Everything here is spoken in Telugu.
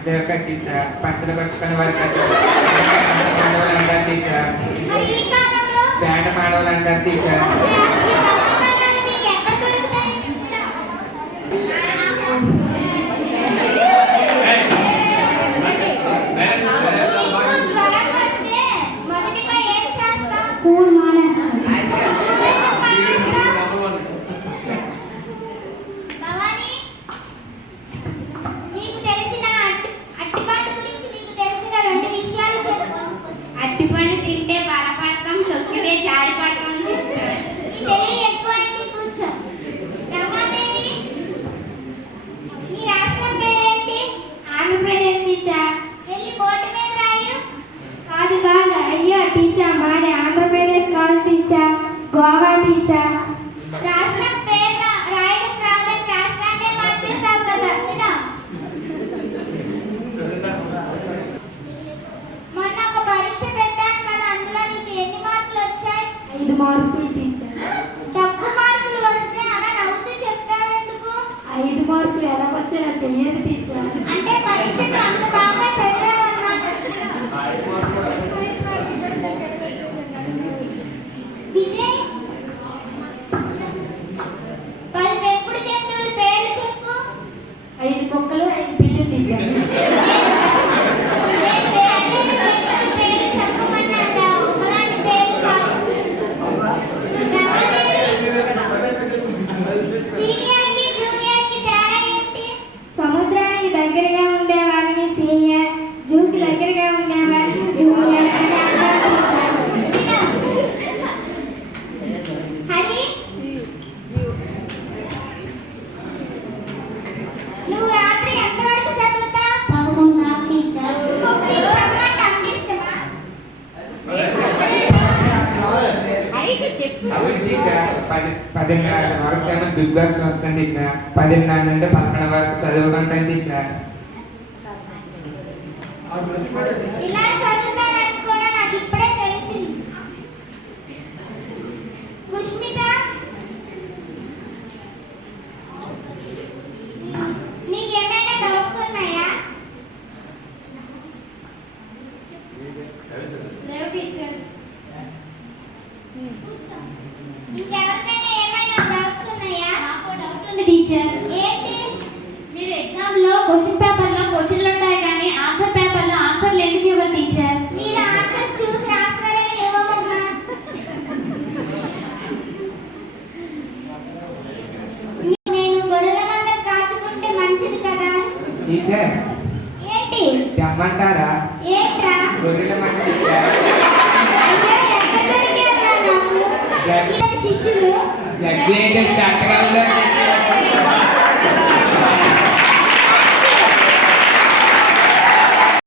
పంచదార కట్టించా పంచలు కట్టుకుని వారు అంటారు టీచర్ పేట మాడవాళ్ళు అంటారు టీచర్ స్కూల్ మానేస్తాను. అట్టిపండు తింటే బలపడతాం, తొక్కితే జారి పడతాం. కూర్చో. రమాదేవి, ఈ రాష్ట్రం పేరేంటి? ఆంధ్రప్రదేశ్ టీచర్. వెళ్ళి బోర్డు మీద రాయు. కాదు కాదు అయ్యో టీచర్, మాది ఆంధ్రప్రదేశ్ కాదు టీచర్, గోవా టీచర్. రాష్ట్రం పేరు రాయడం రాదని రాష్ట్రాన్నే మార్చేసావు కదా. మొన్న ఒక పరీక్ష పెట్టాను కదా, అందులో నీకు ఎన్ని మార్కులు వచ్చాయి? 5 మార్కులు టీచర్. తక్కువ మార్కులు వస్తే అలా నవ్వుతూ చెప్తావెందుకు? 5 మార్కులు ఎలా వచ్చాయో తెలియదు టీచర్. అంటే పరీక్షకు అంత బాగా చదివావన్నమాట. విజయ్, 10 పెంపుడు జంతువుల పేర్లు చెప్పు. 5 కుక్కలు 5 పిల్లులు టీచర్. సముద్రానికి దగ్గరగా ఉండే వారిని సీనియర్, జూకి దగ్గరగా ఉండే వారిని జూనియర్ అని అంటారు టీచర్. హరి, నువ్వు రాత్రి ఎంతవరకు చదువుతావు? 11 టీచర్. నీకు చదవడం అంత ఇష్టమా? అవును టీచర్ 10:30 వరకు ఏమో బిగ్ బాస్ వస్తుంది టీచర్. 10:30 నుండి 11 వరకు చదువుకుంటాను టీచర్. ఇలా చదువుతానని కూడా నాకు ఇప్పుడే తెలిసింది. కుష్మిత, నీకేమైనా డౌట్స్ ఉన్నాయా? లేవు టీచర్. ఇంకెవరికైనా ఏమైనా డౌట్స్ ఉన్నాయా? నాకు డౌట్ ఉంది టీచర్. ఏంటి? మీరు ఎగ్జామ్ లో క్వశ్చన్ పేపర్ లో క్వశ్చన్లు ఉంటాయి కానీ ఆన్సర్ పేపర్ లో ఆన్సర్లు ఎందుకు ఇవ్వరు టీచర్? మీరు ఆన్సర్స్ చూసి రాస్తారని ఇవ్వమన్నా. నేను గొర్రెల మంద కాచుకుంటే మంచిది కదా. టీచర్ ఏంటి? తెమ్మంటారా? ఏంట్రా? గొర్రెల మంది టీచర్. అయ్యో, ఎక్కడ దొరికారా నాకు? ఈయన శిష్యులు జగ్గు చట్టంలో